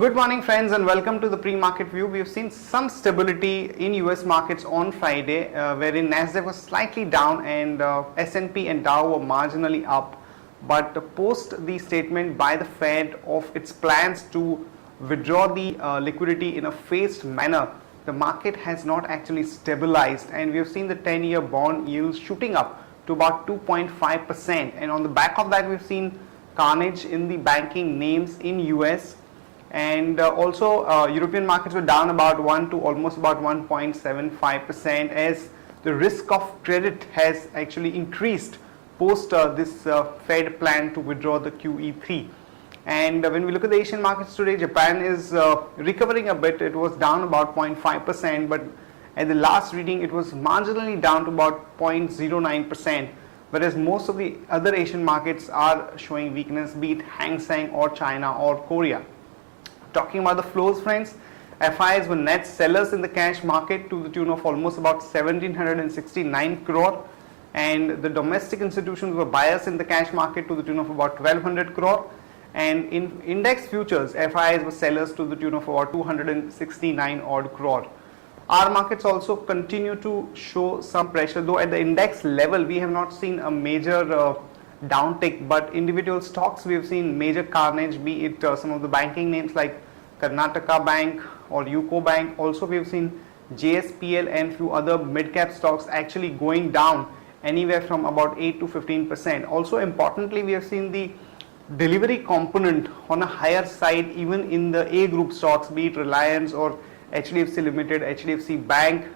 Good morning friends and welcome to the pre-market view. We have seen some stability in US markets on Friday wherein Nasdaq was slightly down and S&P and Dow were marginally up, but post the statement by the Fed of its plans to withdraw the liquidity in a phased manner, the market has not actually stabilized, and we have seen the 10-year bond yields shooting up to about 2.5%, and on the back of that we've seen carnage in the banking names in US. And also European markets were down about 1 to almost about 1.75% as the risk of credit has actually increased post this Fed plan to withdraw the QE3. And when we look at the Asian markets today, Japan is recovering a bit. It was down about 0.5%, but at the last reading it was marginally down to about 0.09%, whereas most of the other Asian markets are showing weakness, be it Hang Seng or China or Korea. Talking about the flows, friends, FIs were net sellers in the cash market to the tune of almost about 1769 crore, and the domestic institutions were buyers in the cash market to the tune of about 1200 crore, and in index futures FIs were sellers to the tune of about 269 odd crore. Our markets also continue to show some pressure, though at the index level we have not seen a major downtick, but individual stocks we have seen major carnage, be it some of the banking names like Karnataka Bank or UCO Bank. Also we have seen JSPL and few other mid-cap stocks actually going down anywhere from about 8 to 15%. Also importantly, we have seen the delivery component on a higher side even in the A group stocks, be it Reliance or HDFC Limited, HDFC Bank,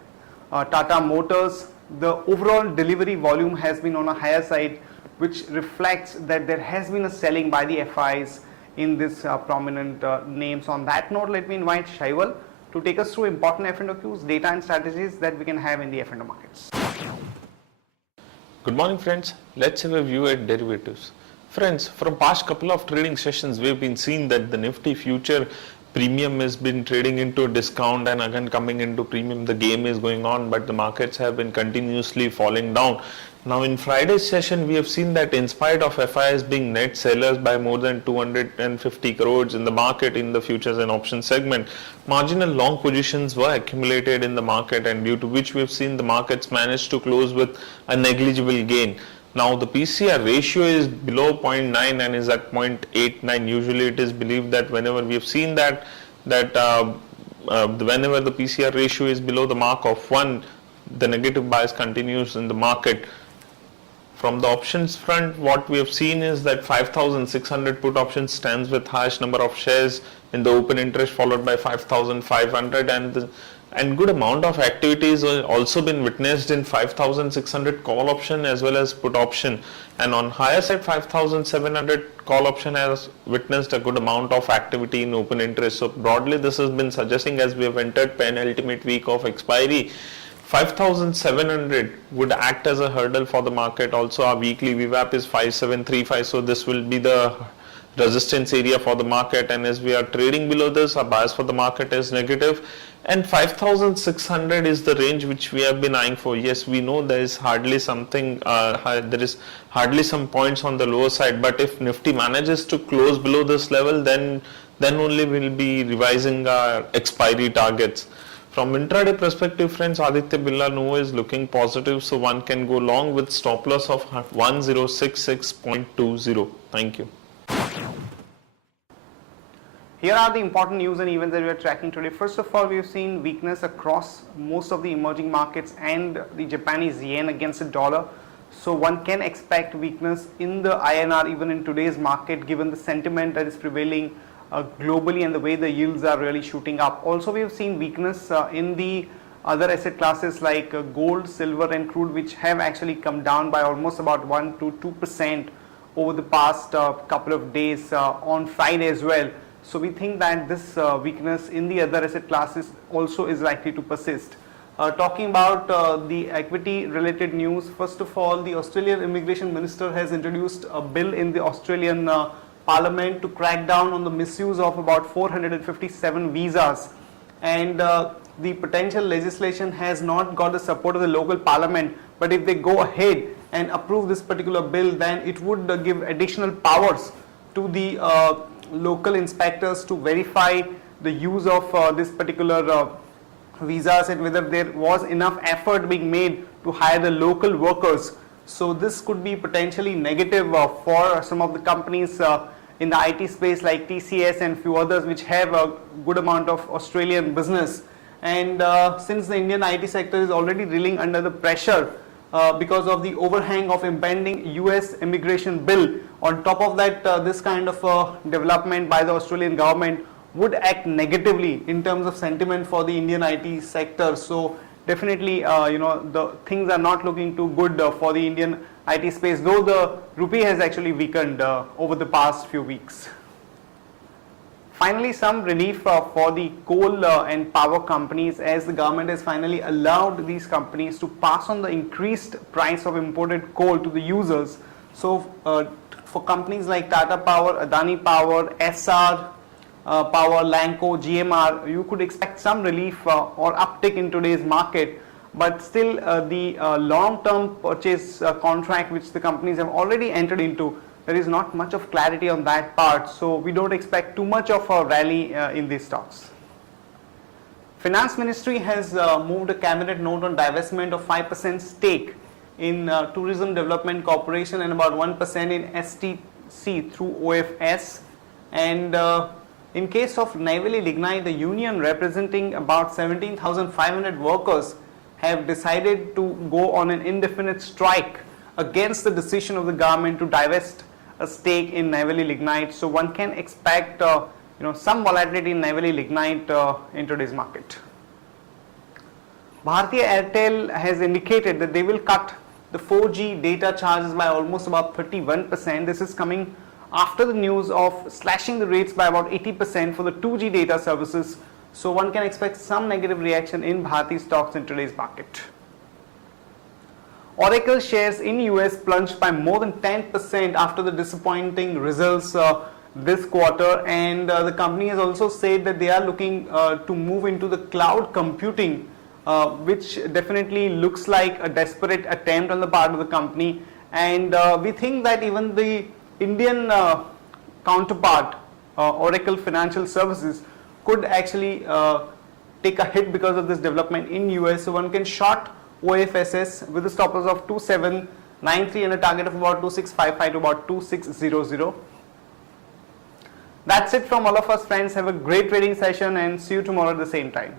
Tata Motors. The overall delivery volume has been on a higher side, which reflects that there has been a selling by the FIs in this prominent names. On that note, let me invite Shaival to take us through important F&O cues, data and strategies that we can have in the F&O markets. Good morning friends, let's have a view at derivatives. Friends, from past couple of trading sessions we've been seeing that the Nifty future premium has been trading into a discount and again coming into premium. The game is going on, but the markets have been continuously falling down. Now in Friday's session we have seen that in spite of FIs being net sellers by more than 250 crores in the market in the futures and options segment, marginal long positions were accumulated in the market, and due to which we have seen the markets managed to close with a negligible gain. Now the PCR ratio is below 0.9 and is at 0.89. Usually it is believed that whenever we have seen that whenever the PCR ratio is below the mark of 1, the negative bias continues in the market. From the options front, what we have seen is that 5,600 put options stands with highest number of shares in the open interest, followed by 5,500, and good amount of activities also been witnessed in 5,600 call option as well as put option, and on higher side 5,700 call option has witnessed a good amount of activity in open interest. So broadly this has been suggesting, as we have entered penultimate week of expiry, 5,700 would act as a hurdle for the market. Also our weekly VWAP is 5735, so this will be the resistance area for the market, and as we are trading below this, our bias for the market is negative, and 5,600 is the range which we have been eyeing for. Yes, we know there is hardly something, there is hardly some points on the lower side, but if Nifty manages to close below this level, then only we will be revising our expiry targets. From intraday perspective, friends, Aditya Birla Nuvo is looking positive, so one can go long with stop loss of 1066.20. Thank you. Here are the important news and events that we are tracking today. First of all, we have seen weakness across most of the emerging markets and the Japanese yen against the dollar. So one can expect weakness in the INR even in today's market, given the sentiment that is prevailing globally and the way the yields are really shooting up. Also, we have seen weakness in the other asset classes like gold, silver and crude, which have actually come down by almost about 1 to 2% over the past couple of days on Friday as well. So we think that this weakness in the other asset classes also is likely to persist. Talking about the equity related news, first of all, the Australian Immigration Minister has introduced a bill in the Australian Parliament to crack down on the misuse of about 457 visas, and the potential legislation has not got the support of the local parliament, but if they go ahead and approve this particular bill, then it would give additional powers to the local inspectors to verify the use of this particular visas and whether there was enough effort being made to hire the local workers. So this could be potentially negative for some of the companies in the IT space like TCS and few others which have a good amount of Australian business. And since the Indian IT sector is already reeling under the pressure because of the overhang of impending US immigration bill, on top of that this kind of development by the Australian government would act negatively in terms of sentiment for the Indian IT sector. So definitely the things are not looking too good for the Indian IT space, though the rupee has actually weakened over the past few weeks. Finally, some relief for the coal and power companies, as the government has finally allowed these companies to pass on the increased price of imported coal to the users. So for companies like Tata Power, Adani Power, SR Power, Lanco, GMR, you could expect some relief or uptick in today's market, but still the long-term purchase contract which the companies have already entered into, there is not much of clarity on that part, so we don't expect too much of a rally in these stocks. Finance Ministry has moved a cabinet note on divestment of 5% stake in Tourism Development Corporation and about 1% in STC through OFS. And in case of Neyveli Lignite, the union representing about 17,500 workers have decided to go on an indefinite strike against the decision of the government to divest a stake in Neyveli Lignite. So one can expect some volatility in Neyveli Lignite in today's market. Bharti Airtel has indicated that they will cut the 4G data charges by almost about 31%. This is coming after the news of slashing the rates by about 80% for the 2G data services. So one can expect some negative reaction in Bharti stocks in today's market. Oracle shares in US plunged by more than 10% after the disappointing results this quarter, and the company has also said that they are looking to move into the cloud computing, which definitely looks like a desperate attempt on the part of the company. And we think that even the Indian counterpart, Oracle Financial Services, could actually take a hit because of this development in US. So one can short OFSS with a stop loss of 2793 and a target of about 2655 to about 2600. That's it from all of us, friends. Have a great trading session and see you tomorrow at the same time.